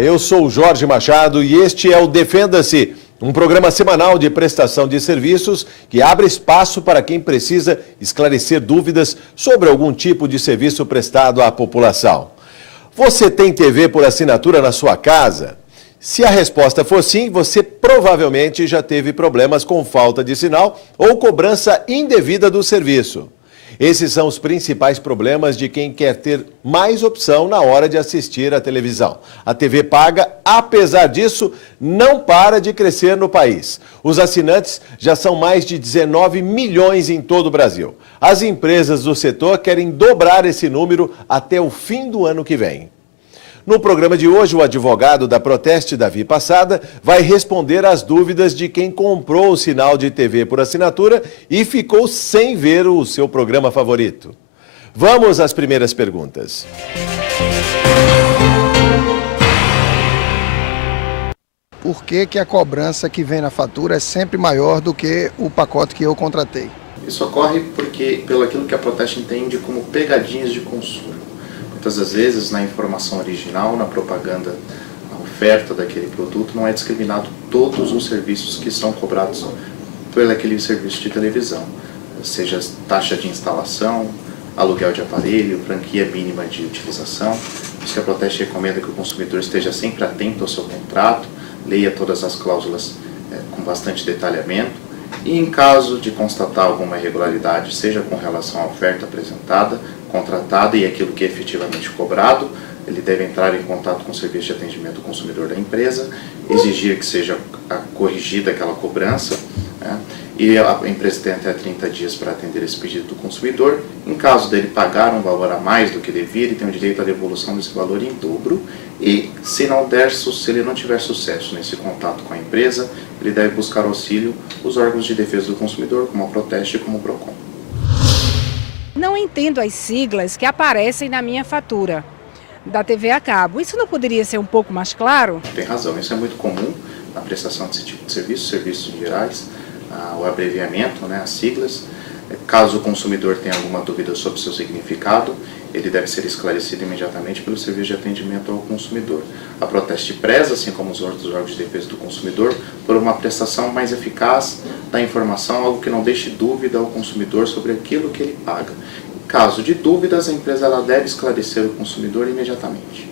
Olá, eu sou o Jorge Machado e este é o Defenda-se, um programa semanal de prestação de serviços que abre espaço para quem precisa esclarecer dúvidas sobre algum tipo de serviço prestado à população. Você tem TV por assinatura na sua casa? Se a resposta for sim, você provavelmente já teve problemas com falta de sinal ou cobrança indevida do serviço. Esses são os principais problemas de quem quer ter mais opção na hora de assistir à televisão. A TV paga, apesar disso, não para de crescer no país. Os assinantes já são mais de 19 milhões em todo o Brasil. As empresas do setor querem dobrar esse número até o fim do ano que vem. No programa de hoje, o advogado da Proteste, Davi Passada, vai responder às dúvidas de quem comprou o sinal de TV por assinatura e ficou sem ver o seu programa favorito. Vamos às primeiras perguntas. Por que a cobrança que vem na fatura é sempre maior do que o pacote que eu contratei? Isso ocorre pelo aquilo que a Proteste entende como pegadinhas de consumo. Muitas das vezes, na informação original, na propaganda, na oferta daquele produto, não é discriminado todos os serviços que são cobrados por aquele serviço de televisão, seja taxa de instalação, aluguel de aparelho, franquia mínima de utilização. Por isso que a Proteste recomenda que o consumidor esteja sempre atento ao seu contrato, leia todas as cláusulas com bastante detalhamento. E em caso de constatar alguma irregularidade, seja com relação à oferta apresentada, contratada e aquilo que é efetivamente cobrado, ele deve entrar em contato com o serviço de atendimento ao consumidor da empresa, exigir que seja corrigida aquela cobrança, né? E a empresa tem até 30 dias para atender esse pedido do consumidor. Em caso dele pagar um valor a mais do que devia, ele tem o direito à devolução desse valor em dobro. E se ele não tiver sucesso nesse contato com a empresa, ele deve buscar auxílio os órgãos de defesa do consumidor, como a Proteste e como o Procon. Não entendo as siglas que aparecem na minha fatura da TV a cabo. Isso não poderia ser um pouco mais claro? Tem razão, isso é muito comum na prestação desse tipo de serviço, serviços gerais, o abreviamento, né, as siglas. Caso o consumidor tenha alguma dúvida sobre o seu significado, ele deve ser esclarecido imediatamente pelo Serviço de Atendimento ao Consumidor. A Proteste preza, assim como os outros órgãos de defesa do consumidor, por uma prestação mais eficaz da informação, algo que não deixe dúvida ao consumidor sobre aquilo que ele paga. Em caso de dúvidas, a empresa deve esclarecer o consumidor imediatamente.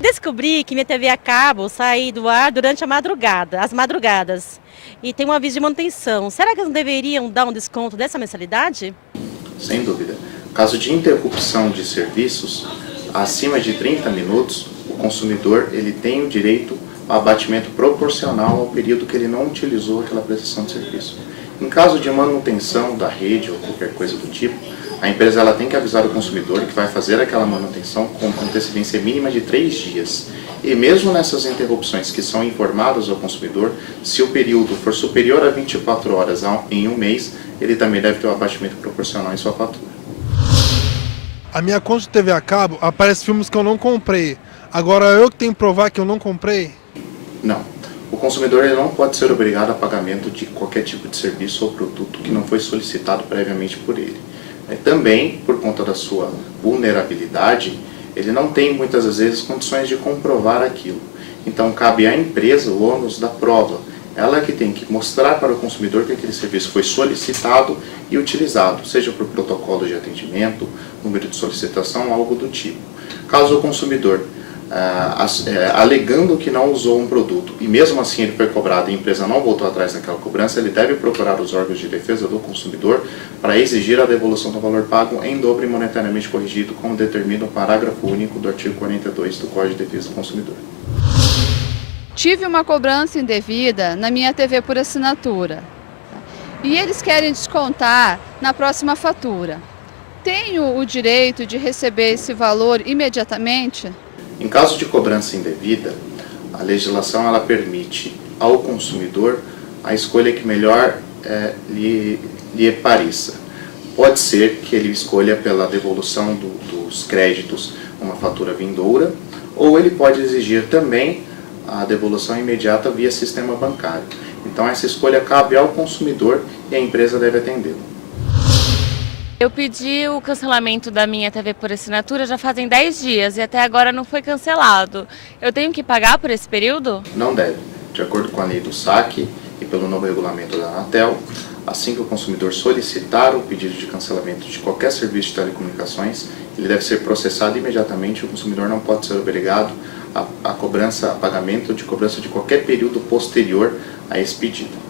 Descobri que minha TV a cabo sai do ar durante as madrugadas, e tem um aviso de manutenção. Será que eles não deveriam dar um desconto dessa mensalidade? Sem dúvida. Caso de interrupção de serviços, acima de 30 minutos, o consumidor ele tem o direito ao abatimento proporcional ao período que ele não utilizou aquela prestação de serviço. Em caso de manutenção da rede ou qualquer coisa do tipo, a empresa ela tem que avisar o consumidor que vai fazer aquela manutenção com antecedência mínima de 3 dias. E mesmo nessas interrupções que são informadas ao consumidor, se o período for superior a 24 horas em um mês, ele também deve ter um abatimento proporcional em sua fatura. A minha conta de TV a cabo aparece filmes que eu não comprei. Agora eu que tenho que provar que eu não comprei? Não. O consumidor ele não pode ser obrigado a pagamento de qualquer tipo de serviço ou produto que não foi solicitado previamente por ele. Também, por conta da sua vulnerabilidade, ele não tem muitas das vezes condições de comprovar aquilo. Então cabe à empresa o ônus da prova. Ela é que tem que mostrar para o consumidor que aquele serviço foi solicitado e utilizado, seja por protocolo de atendimento, número de solicitação, algo do tipo. Caso o consumidor, alegando que não usou um produto e mesmo assim ele foi cobrado e a empresa não voltou atrás daquela cobrança, ele deve procurar os órgãos de defesa do consumidor para exigir a devolução do valor pago em dobro e monetariamente corrigido, como determina o parágrafo único do artigo 42 do Código de Defesa do Consumidor. Tive uma cobrança indevida na minha TV por assinatura e eles querem descontar na próxima fatura. Tenho o direito de receber esse valor imediatamente? Em caso de cobrança indevida, a legislação ela permite ao consumidor a escolha que melhor lhe pareça. Pode ser que ele escolha pela devolução dos créditos uma fatura vindoura, ou ele pode exigir também a devolução imediata via sistema bancário. Então essa escolha cabe ao consumidor e a empresa deve atendê-lo. Eu pedi o cancelamento da minha TV por assinatura já fazem 10 dias e até agora não foi cancelado. Eu tenho que pagar por esse período? Não deve. De acordo com a lei do SAC e pelo novo regulamento da Anatel, assim que o consumidor solicitar o pedido de cancelamento de qualquer serviço de telecomunicações, ele deve ser processado imediatamente. O consumidor não pode ser obrigado a pagamento de cobrança de qualquer período posterior a esse pedido.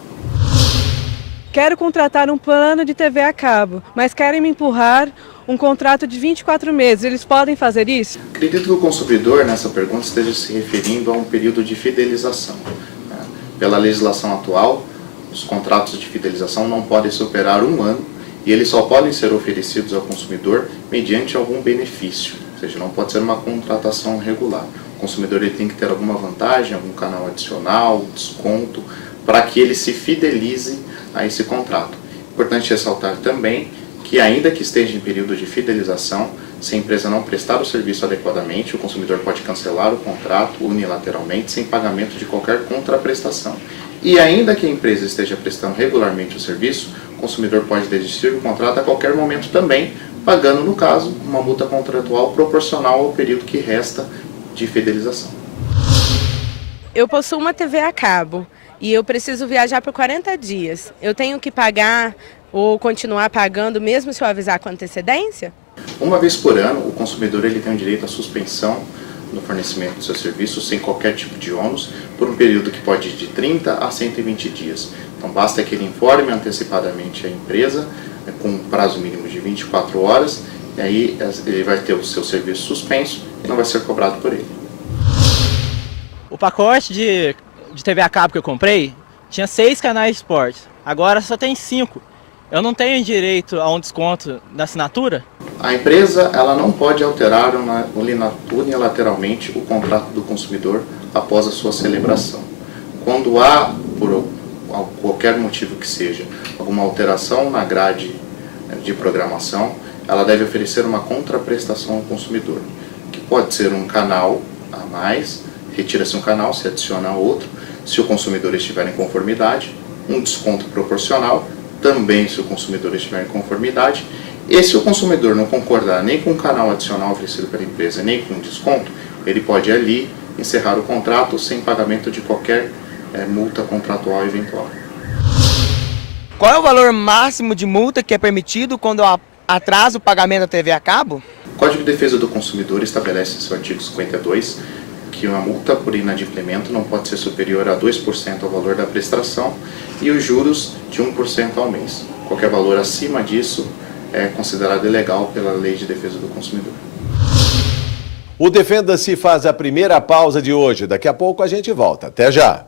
Quero contratar um plano de TV a cabo, mas querem me empurrar um contrato de 24 meses. Eles podem fazer isso? Acredito que o consumidor, nessa pergunta, esteja se referindo a um período de fidelização. Pela legislação atual, os contratos de fidelização não podem superar 1 ano e eles só podem ser oferecidos ao consumidor mediante algum benefício, ou seja, não pode ser uma contratação regular. O consumidor ele tem que ter alguma vantagem, algum canal adicional, desconto, para que ele se fidelize a esse contrato. Importante ressaltar também que, ainda que esteja em período de fidelização, se a empresa não prestar o serviço adequadamente, o consumidor pode cancelar o contrato unilateralmente sem pagamento de qualquer contraprestação. E ainda que a empresa esteja prestando regularmente o serviço, o consumidor pode desistir do contrato a qualquer momento também, pagando, no caso, uma multa contratual proporcional ao período que resta de fidelização. Eu possuo uma TV a cabo e eu preciso viajar por 40 dias. Eu tenho que pagar ou continuar pagando mesmo se eu avisar com antecedência? Uma vez por ano, o consumidor ele tem o direito à suspensão no fornecimento do seu serviço sem qualquer tipo de ônus por um período que pode ir de 30 a 120 dias. Então basta que ele informe antecipadamente a empresa com um prazo mínimo de 24 horas e aí ele vai ter o seu serviço suspenso e não vai ser cobrado por ele. O pacote de TV a cabo que eu comprei tinha 6 canais de esporte, agora só tem 5. Eu não tenho direito a um desconto da assinatura? A empresa ela não pode alterar unilateralmente o contrato do consumidor após a sua celebração. Quando há, por qualquer motivo que seja, alguma alteração na grade de programação, ela deve oferecer uma contraprestação ao consumidor, que pode ser um canal a mais, retira-se um canal, se adiciona outro, se o consumidor estiver em conformidade, um desconto proporcional, também se o consumidor estiver em conformidade, e se o consumidor não concordar nem com o canal adicional oferecido pela empresa, nem com o desconto, ele pode ali encerrar o contrato sem pagamento de qualquer multa contratual eventual. Qual é o valor máximo de multa que é permitido quando atrasa o pagamento da TV a cabo? O Código de Defesa do Consumidor estabelece em seu artigo 52 que uma multa por inadimplemento não pode ser superior a 2% ao valor da prestação e os juros de 1% ao mês. Qualquer valor acima disso é considerado ilegal pela Lei de Defesa do Consumidor. O Defenda-se faz a primeira pausa de hoje. Daqui a pouco a gente volta. Até já!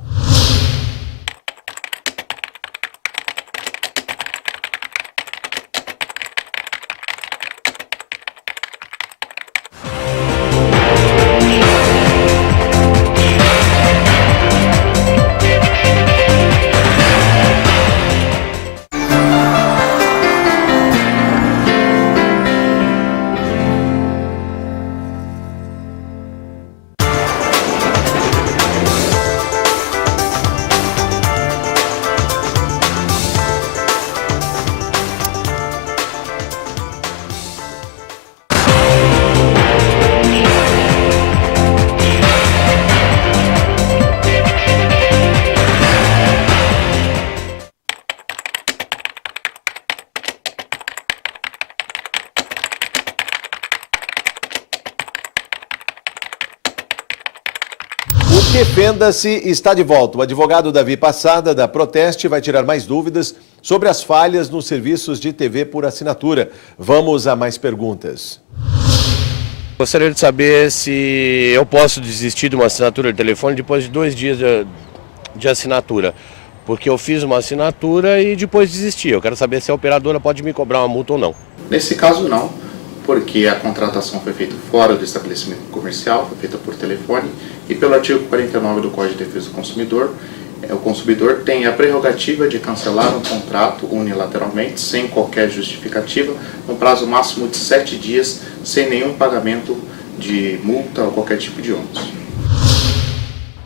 Defenda-se está de volta. O advogado Davi Passada, da Proteste, vai tirar mais dúvidas sobre as falhas nos serviços de TV por assinatura. Vamos a mais perguntas. Gostaria de saber se eu posso desistir de uma assinatura de telefone depois de 2 dias de assinatura. Porque eu fiz uma assinatura e depois desisti. Eu quero saber se a operadora pode me cobrar uma multa ou não. Nesse caso não, porque a contratação foi feita fora do estabelecimento comercial, foi feita por telefone, e pelo artigo 49 do Código de Defesa do Consumidor, o consumidor tem a prerrogativa de cancelar um contrato unilateralmente, sem qualquer justificativa, no prazo máximo de 7 dias, sem nenhum pagamento de multa ou qualquer tipo de ônus.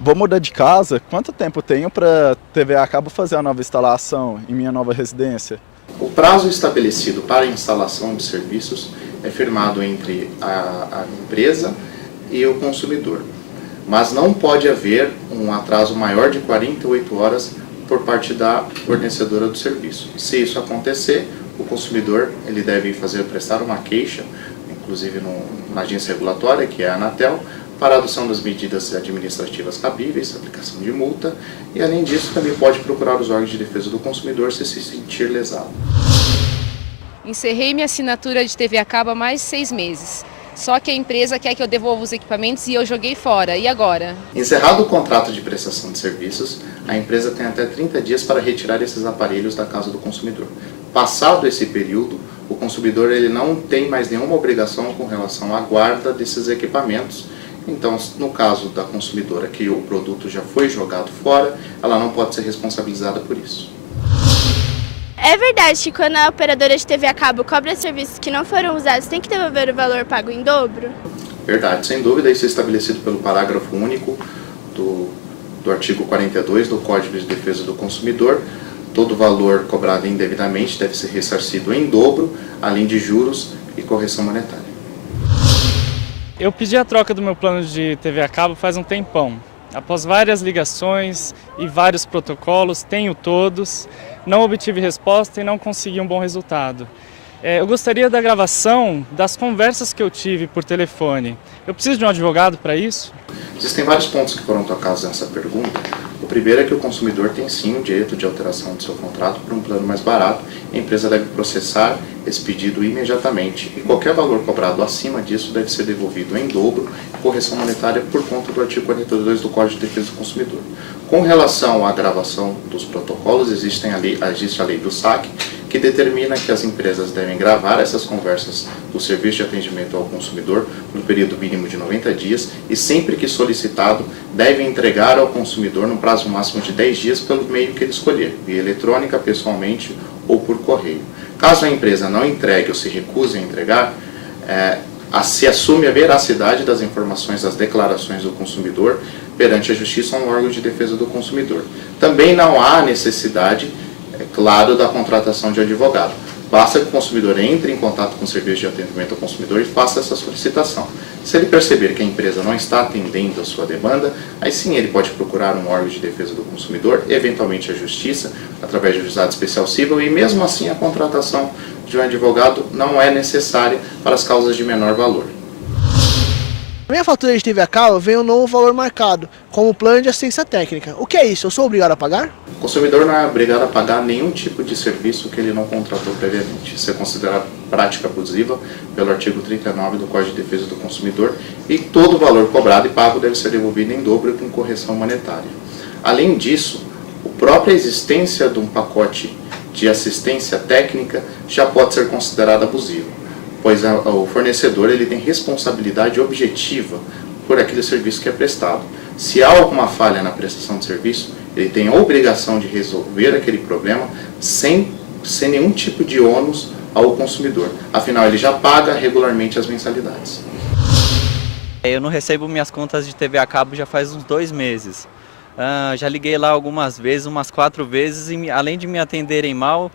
Vou mudar de casa, quanto tempo tenho para TV a cabo fazer a nova instalação em minha nova residência? O prazo estabelecido para a instalação de serviços é firmado entre a empresa e o consumidor, mas não pode haver um atraso maior de 48 horas por parte da fornecedora do serviço. Se isso acontecer, o consumidor ele deve prestar uma queixa, inclusive na agência regulatória, que é a Anatel, para a adoção das medidas administrativas cabíveis, aplicação de multa, e além disso também pode procurar os órgãos de defesa do consumidor se sentir lesado. Encerrei minha assinatura de TV a cabo há mais de 6 meses. Só que a empresa quer que eu devolva os equipamentos e eu joguei fora. E agora? Encerrado o contrato de prestação de serviços, a empresa tem até 30 dias para retirar esses aparelhos da casa do consumidor. Passado esse período, o consumidor ele não tem mais nenhuma obrigação com relação à guarda desses equipamentos. Então, no caso da consumidora que o produto já foi jogado fora, ela não pode ser responsabilizada por isso. É verdade que quando a operadora de TV a cabo cobra serviços que não foram usados, tem que devolver o valor pago em dobro? Verdade, sem dúvida, isso é estabelecido pelo parágrafo único do artigo 42 do Código de Defesa do Consumidor. Todo valor cobrado indevidamente deve ser ressarcido em dobro, além de juros e correção monetária. Eu pedi a troca do meu plano de TV a cabo faz um tempão. Após várias ligações e vários protocolos, tenho todos, não obtive resposta e não consegui um bom resultado. Eu gostaria da gravação das conversas que eu tive por telefone. Eu preciso de um advogado para isso? Existem vários pontos que foram tocados nessa pergunta. O primeiro é que o consumidor tem sim o direito de alteração do seu contrato por um plano mais barato. A empresa deve processar esse pedido imediatamente e qualquer valor cobrado acima disso deve ser devolvido em dobro, correção monetária por conta do artigo 42 do Código de Defesa do Consumidor. Com relação à gravação dos protocolos, existe a lei do SAC, que determina que as empresas devem gravar essas conversas do serviço de atendimento ao consumidor no período mínimo de 90 dias e sempre que solicitado, devem entregar ao consumidor no prazo máximo de 10 dias pelo meio que ele escolher, via eletrônica, pessoalmente ou por correio. Caso a empresa não entregue ou se recuse a entregar, se assume a veracidade das informações das declarações do consumidor perante a Justiça ou um órgão de defesa do consumidor. Também não há necessidade, claro, da contratação de advogado. Basta que o consumidor entre em contato com o serviço de atendimento ao consumidor e faça essa solicitação. Se ele perceber que a empresa não está atendendo a sua demanda, aí sim ele pode procurar um órgão de defesa do consumidor, eventualmente a Justiça, através do Juizado Especial Cível, e mesmo assim a contratação de um advogado não é necessária para as causas de menor valor. Na minha fatura de TV a cabo vem um novo valor marcado, como plano de assistência técnica. O que é isso? Eu sou obrigado a pagar? O consumidor não é obrigado a pagar nenhum tipo de serviço que ele não contratou previamente. Isso é considerado prática abusiva pelo artigo 39 do Código de Defesa do Consumidor e todo valor cobrado e pago deve ser devolvido em dobro e com correção monetária. Além disso, a própria existência de um pacote de assistência técnica já pode ser considerada abusiva, pois o fornecedor ele tem responsabilidade objetiva por aquele serviço que é prestado. Se há alguma falha na prestação de serviço, ele tem a obrigação de resolver aquele problema sem nenhum tipo de ônus ao consumidor. Afinal, ele já paga regularmente as mensalidades. Eu não recebo minhas contas de TV a cabo já faz uns 2 meses. Já liguei lá algumas vezes, umas 4 vezes, e além de me atenderem mal,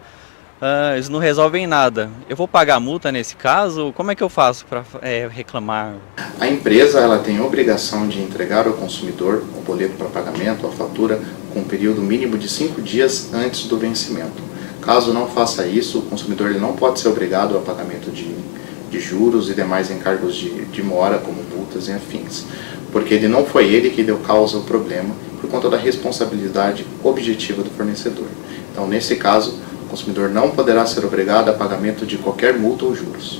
eles não resolvem nada. Eu vou pagar multa nesse caso? Como é que eu faço para reclamar? A empresa ela tem a obrigação de entregar ao consumidor o boleto para pagamento, a fatura, com um período mínimo de 5 dias antes do vencimento. Caso não faça isso, o consumidor ele não pode ser obrigado ao pagamento de juros e demais encargos de mora, como multas e afins, porque não foi ele que deu causa ao problema, por conta da responsabilidade objetiva do fornecedor. Então, nesse caso, o consumidor não poderá ser obrigado a pagamento de qualquer multa ou juros.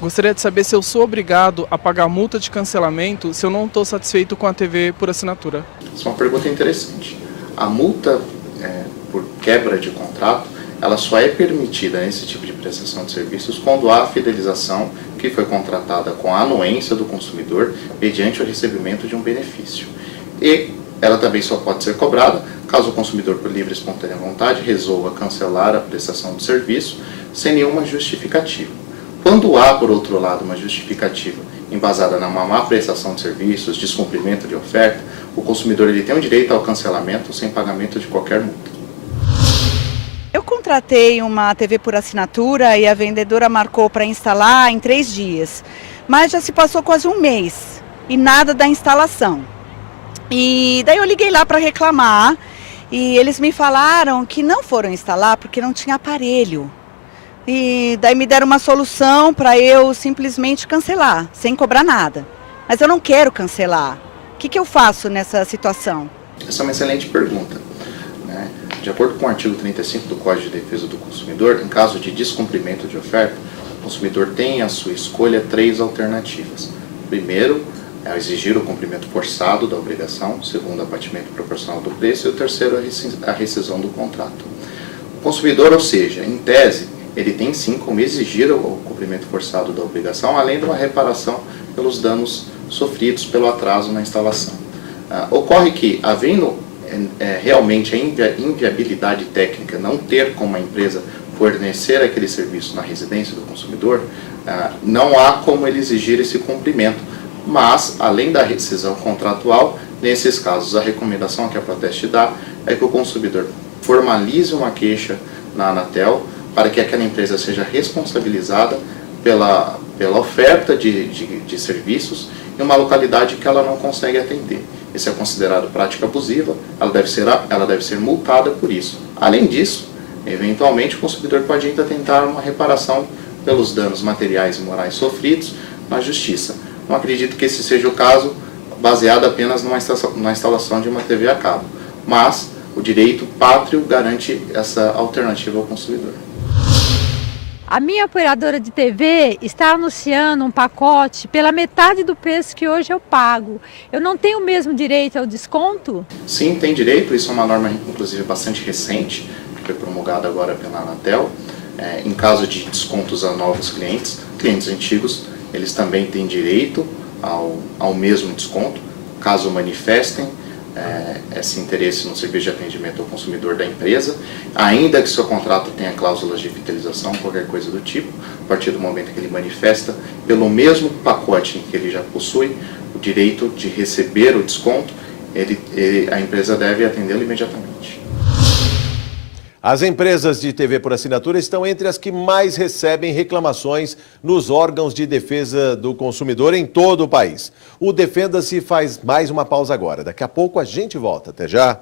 Gostaria de saber se eu sou obrigado a pagar multa de cancelamento se eu não estou satisfeito com a TV por assinatura. Essa é uma pergunta interessante. A multa por quebra de contrato, ela só é permitida nesse tipo de prestação de serviços quando há a fidelização que foi contratada com a anuência do consumidor mediante o recebimento de um benefício. E ela também só pode ser cobrada caso o consumidor, por livre e espontânea vontade, resolva cancelar a prestação do serviço sem nenhuma justificativa. Quando há, por outro lado, uma justificativa embasada numa má prestação de serviços, descumprimento de oferta, o consumidor ele tem o direito ao cancelamento sem pagamento de qualquer multa. contratei uma TV por assinatura e a vendedora marcou para instalar em 3 dias. Mas já se passou quase um mês e nada da instalação. E daí eu liguei lá para reclamar e eles me falaram que não foram instalar porque não tinha aparelho. E daí me deram uma solução para eu simplesmente cancelar, sem cobrar nada. Mas eu não quero cancelar. O que eu faço nessa situação? Essa é uma excelente pergunta. De acordo com o artigo 35 do Código de Defesa do Consumidor, em caso de descumprimento de oferta, o consumidor tem à sua escolha 3 alternativas. Primeiro, é exigir o cumprimento forçado da obrigação, segundo, abatimento proporcional do preço, e o terceiro, a rescisão do contrato. O consumidor, ou seja, em tese, ele tem sim como exigir o cumprimento forçado da obrigação, além de uma reparação pelos danos sofridos pelo atraso na instalação. Ocorre que, havendo realmente a inviabilidade técnica, não ter como a empresa fornecer aquele serviço na residência do consumidor, não há como ele exigir esse cumprimento. Mas, além da rescisão contratual, nesses casos, a recomendação que a Proteste dá é que o consumidor formalize uma queixa na Anatel para que aquela empresa seja responsabilizada pela oferta de serviços em uma localidade que ela não consegue atender. Isso é considerado prática abusiva, ela deve ser multada por isso. Além disso, eventualmente o consumidor pode ainda tentar uma reparação pelos danos materiais e morais sofridos na justiça. Não acredito que esse seja o caso baseado apenas na instalação de uma TV a cabo, mas o direito pátrio garante essa alternativa ao consumidor. A minha operadora de TV está anunciando um pacote pela metade do preço que hoje eu pago. Eu não tenho o mesmo direito ao desconto? Sim, tem direito. Isso é uma norma, inclusive, bastante recente, que foi promulgada agora pela Anatel. Em caso de descontos a novos clientes antigos, eles também têm direito ao mesmo desconto, caso manifestem esse interesse no serviço de atendimento ao consumidor da empresa, ainda que seu contrato tenha cláusulas de fidelização, qualquer coisa do tipo. A partir do momento que ele manifesta, pelo mesmo pacote que ele já possui o direito de receber o desconto, a empresa deve atendê-lo imediatamente. As empresas de TV por assinatura estão entre as que mais recebem reclamações nos órgãos de defesa do consumidor em todo o país. O Defenda-se faz mais uma pausa agora. Daqui a pouco a gente volta. Até já!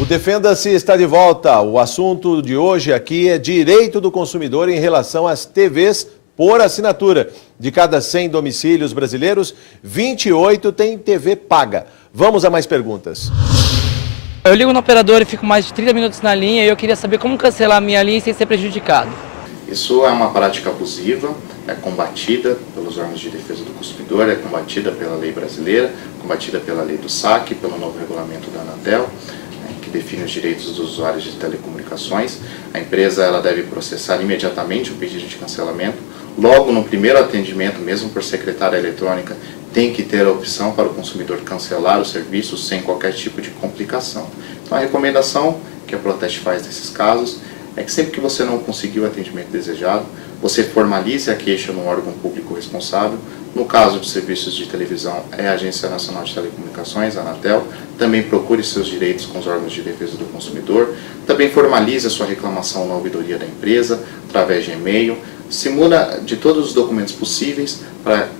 O Defenda-se está de volta. O assunto de hoje aqui é direito do consumidor em relação às TVs por assinatura. De cada 100 domicílios brasileiros, 28 têm TV paga. Vamos a mais perguntas. Eu ligo no operador e fico mais de 30 minutos na linha e eu queria saber como cancelar a minha linha sem ser prejudicado. Isso é uma prática abusiva, é combatida pelos órgãos de defesa do consumidor, é combatida pela lei brasileira, combatida pela lei do SAC, pelo novo regulamento da Anatel, que define os direitos dos usuários de telecomunicações. A empresa ela deve processar imediatamente o pedido de cancelamento. Logo no primeiro atendimento, mesmo por secretária eletrônica, tem que ter a opção para o consumidor cancelar o serviço sem qualquer tipo de complicação. Então a recomendação que a Proteste faz nesses casos é que sempre que você não conseguiu o atendimento desejado, você formalize a queixa no órgão público responsável. No caso de serviços de televisão, é a Agência Nacional de Telecomunicações, a Anatel. Também procure seus direitos com os órgãos de defesa do consumidor. Também formalize a sua reclamação na ouvidoria da empresa, através de e-mail. Se muna de todos os documentos possíveis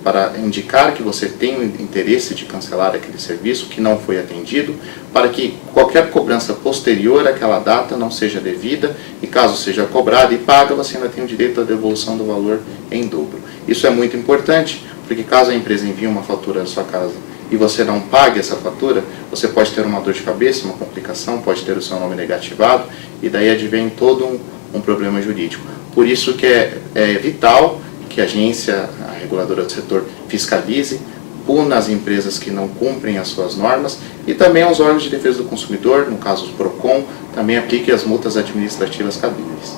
para indicar que você tem o interesse de cancelar aquele serviço que não foi atendido, para que qualquer cobrança posterior àquela data não seja devida e caso seja cobrada e paga, você ainda tem o direito à devolução do valor em dobro. Isso é muito importante porque caso a empresa envie uma fatura à sua casa e você não pague essa fatura, você pode ter uma dor de cabeça, uma complicação, pode ter o seu nome negativado, e daí advém todo um problema jurídico. Por isso que é vital que a agência, a reguladora do setor, fiscalize, puna as empresas que não cumprem as suas normas, e também aos órgãos de defesa do consumidor, no caso o PROCON, também aplique as multas administrativas cabíveis.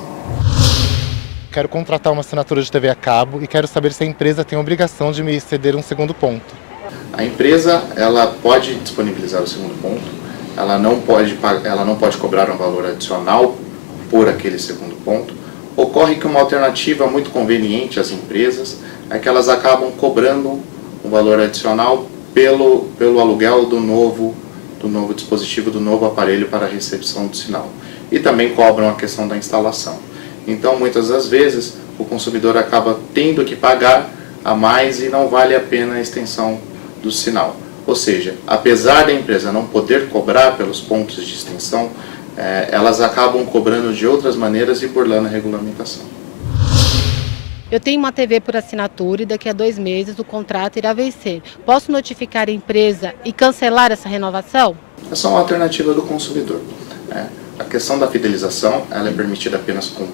Quero contratar uma assinatura de TV a cabo e quero saber se a empresa tem a obrigação de me ceder um segundo ponto. A empresa, ela pode disponibilizar o segundo ponto, ela não pode cobrar um valor adicional por aquele segundo ponto. Ocorre que uma alternativa muito conveniente às empresas é que elas acabam cobrando um valor adicional pelo aluguel do novo dispositivo, do novo aparelho para a recepção do sinal. E também cobram a questão da instalação. Então, muitas das vezes, o consumidor acaba tendo que pagar a mais e não vale a pena a extensão do sinal. Ou seja, apesar da empresa não poder cobrar pelos pontos de extensão, elas acabam cobrando de outras maneiras e burlando a regulamentação. Eu tenho uma TV por assinatura e daqui a 2 meses o contrato irá vencer. Posso notificar a empresa e cancelar essa renovação? Essa é uma alternativa do consumidor. A questão da fidelização, ela é permitida apenas com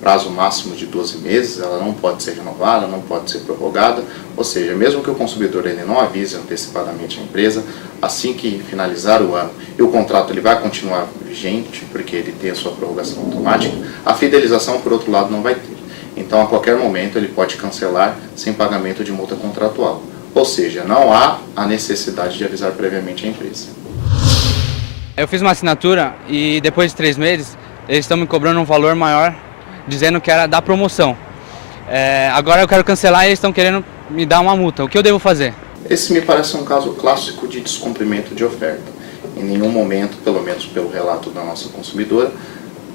prazo máximo de 12 meses, ela não pode ser renovada, não pode ser prorrogada, ou seja, mesmo que o consumidor ele não avise antecipadamente a empresa, assim que finalizar o ano e o contrato ele vai continuar vigente, porque ele tem a sua prorrogação automática, a fidelização, por outro lado, não vai ter. Então, a qualquer momento, ele pode cancelar sem pagamento de multa contratual. Ou seja, não há a necessidade de avisar previamente a empresa. Eu fiz uma assinatura e depois de 3 meses, eles estão me cobrando um valor maior, dizendo que era da promoção. Agora eu quero cancelar e eles estão querendo me dar uma multa. O que eu devo fazer? Esse me parece um caso clássico de descumprimento de oferta. Em nenhum momento, pelo menos pelo relato da nossa consumidora,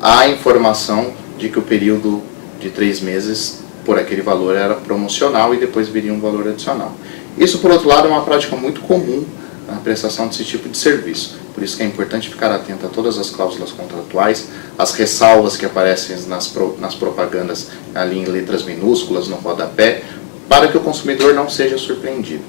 há informação de que o período de 3 meses por aquele valor era promocional e depois viria um valor adicional. Isso, por outro lado, é uma prática muito comum na prestação desse tipo de serviço. Por isso que é importante ficar atento a todas as cláusulas contratuais, as ressalvas que aparecem nas propagandas ali em letras minúsculas no rodapé, para que o consumidor não seja surpreendido.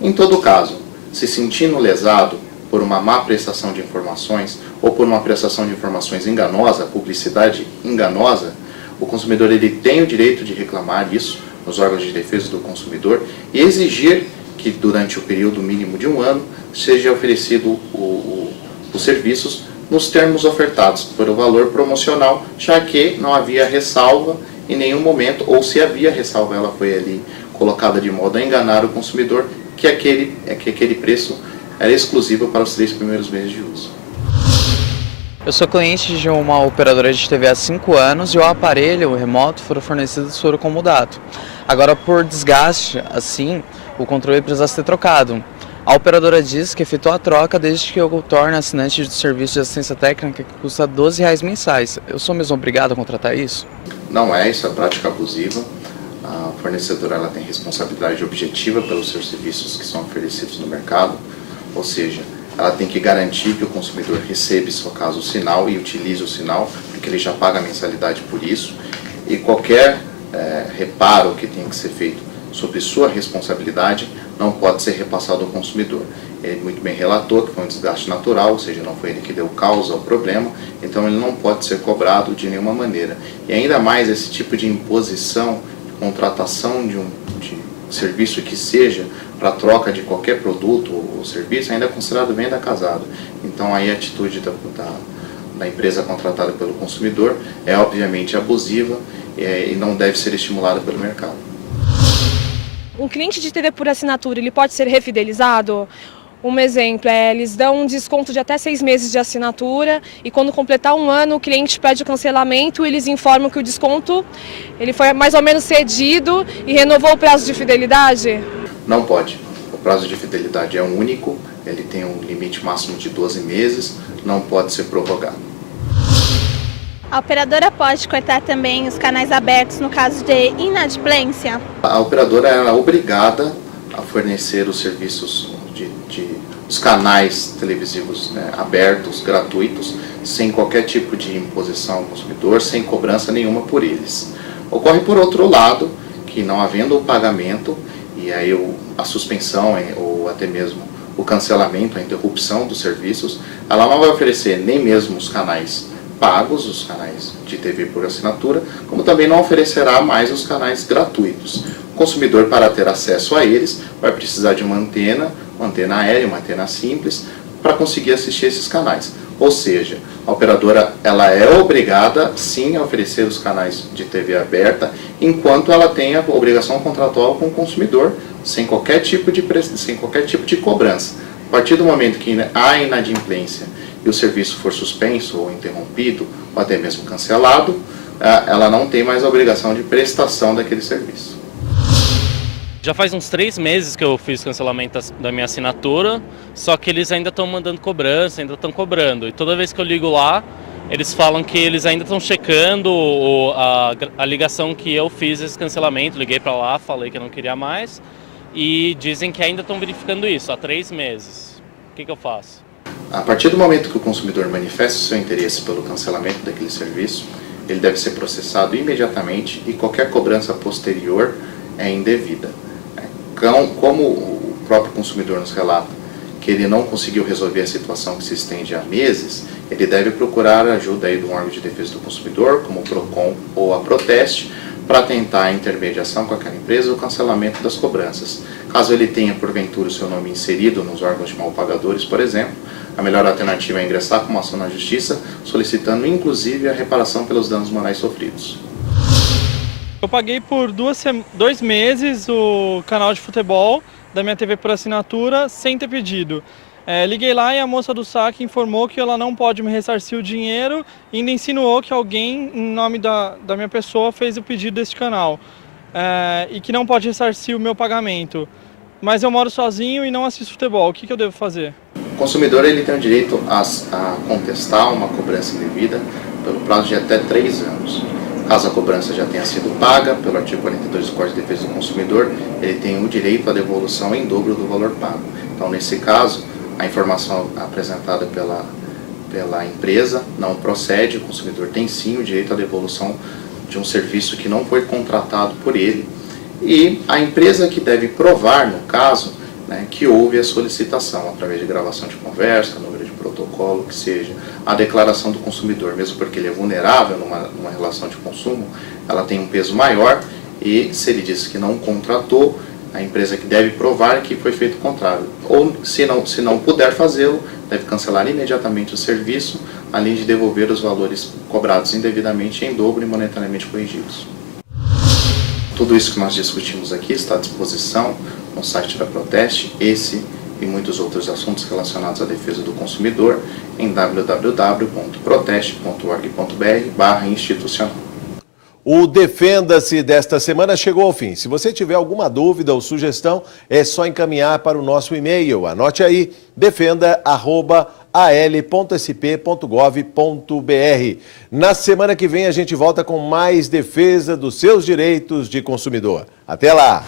Em todo caso, se sentindo lesado por uma má prestação de informações ou por uma prestação de informações enganosa, publicidade enganosa, o consumidor ele tem o direito de reclamar isso nos órgãos de defesa do consumidor e exigir que durante o período mínimo de 1 ano seja oferecido os serviços nos termos ofertados por o valor promocional, já que não havia ressalva em nenhum momento, ou se havia ressalva, ela foi ali colocada de modo a enganar o consumidor, que aquele preço era exclusivo para os 3 primeiros meses de uso. Eu sou cliente de uma operadora de TV há 5 anos e o aparelho remoto foram fornecidos foram como dado. Agora, por desgaste, assim, o controle precisa ser trocado. A operadora diz que efetuou a troca desde que eu torne assinante de serviço de assistência técnica que custa R$ 12 mensais. Eu sou mesmo obrigado a contratar isso? Não é, isso é prática abusiva. A fornecedora ela tem responsabilidade objetiva pelos seus serviços que são oferecidos no mercado, ou seja, ela tem que garantir que o consumidor receba, se for caso, o sinal e utilize o sinal, porque ele já paga a mensalidade por isso, e qualquer reparo que tenha que ser feito sobre sua responsabilidade não pode ser repassado ao consumidor. Ele muito bem relatou que foi um desgaste natural, ou seja, não foi ele que deu causa ao problema, então ele não pode ser cobrado de nenhuma maneira. E ainda mais esse tipo de imposição, de contratação de serviço que seja para troca de qualquer produto ou serviço, ainda é considerado venda casada. Então aí a atitude da empresa contratada pelo consumidor é obviamente abusiva e não deve ser estimulada pelo mercado. Um cliente de TV por assinatura, ele pode ser refidelizado? Um exemplo, eles dão um desconto de até 6 meses de assinatura e quando completar 1 ano o cliente pede o cancelamento, eles informam que o desconto ele foi mais ou menos cedido e renovou o prazo de fidelidade? Não pode. O prazo de fidelidade é único, ele tem um limite máximo de 12 meses, não pode ser prorrogado. A operadora pode cortar também os canais abertos no caso de inadimplência? A operadora é obrigada a fornecer os serviços os canais televisivos abertos, gratuitos, sem qualquer tipo de imposição ao consumidor, sem cobrança nenhuma por eles. Ocorre por outro lado, que não havendo o pagamento, e e aí a suspensão ou até mesmo o cancelamento, a interrupção dos serviços, ela não vai oferecer nem mesmo os canais pagos, os canais de TV por assinatura, como também não oferecerá mais os canais gratuitos. O consumidor, para ter acesso a eles, vai precisar de uma antena aérea, uma antena simples, para conseguir assistir esses canais. Ou seja, a operadora ela é obrigada sim a oferecer os canais de TV aberta, enquanto ela tem a obrigação contratual com o consumidor, sem qualquer tipo de cobrança. A partir do momento que há inadimplência e o serviço for suspenso ou interrompido, ou até mesmo cancelado, ela não tem mais a obrigação de prestação daquele serviço. Já faz uns 3 meses que eu fiz cancelamento da minha assinatura, só que eles ainda estão mandando cobrança, ainda estão cobrando. E toda vez que eu ligo lá, eles falam que eles ainda estão checando a ligação que eu fiz esse cancelamento. Liguei para lá, falei que eu não queria mais e dizem que ainda estão verificando isso há 3 meses. O que eu faço? A partir do momento que o consumidor manifesta o seu interesse pelo cancelamento daquele serviço, ele deve ser processado imediatamente e qualquer cobrança posterior é indevida. Como o próprio consumidor nos relata que ele não conseguiu resolver a situação que se estende há meses, ele deve procurar a ajuda aí do órgão de defesa do consumidor, como o PROCON ou a Proteste, para tentar a intermediação com aquela empresa ou o cancelamento das cobranças. Caso ele tenha, porventura, o seu nome inserido nos órgãos de malpagadores, por exemplo, a melhor alternativa é ingressar com uma ação na Justiça, solicitando inclusive a reparação pelos danos morais sofridos. Eu paguei por 2 meses o canal de futebol da minha TV por assinatura sem ter pedido. Liguei lá e a moça do saque informou que ela não pode me ressarcir o dinheiro e ainda insinuou que alguém, em nome da minha pessoa, fez o pedido desse canal e que não pode ressarcir o meu pagamento. Mas eu moro sozinho e não assisto futebol. O que eu devo fazer? O consumidor ele tem o direito a contestar uma cobrança indevida pelo prazo de até 3 anos. Caso a cobrança já tenha sido paga, pelo artigo 42 do Código de Defesa do Consumidor, ele tem o direito à devolução em dobro do valor pago. Então, nesse caso, a informação apresentada pela empresa não procede, o consumidor tem sim o direito à devolução de um serviço que não foi contratado por ele. E a empresa que deve provar, no caso, que houve a solicitação, através de gravação de conversa, número de protocolo, que seja, a declaração do consumidor, mesmo porque ele é vulnerável numa relação de consumo, ela tem um peso maior e se ele diz que não contratou, a empresa que deve provar que foi feito o contrário. Ou, se não puder fazê-lo, deve cancelar imediatamente o serviço, além de devolver os valores cobrados indevidamente em dobro e monetariamente corrigidos. Tudo isso que nós discutimos aqui está à disposição no site da Proteste, esse e muitos outros assuntos relacionados à defesa do consumidor em www.proteste.org.br/institucional. O Defenda-se desta semana chegou ao fim. Se você tiver alguma dúvida ou sugestão, é só encaminhar para o nosso e-mail. Anote aí, defenda@al.sp.gov.br. Na semana que vem a gente volta com mais defesa dos seus direitos de consumidor. Até lá!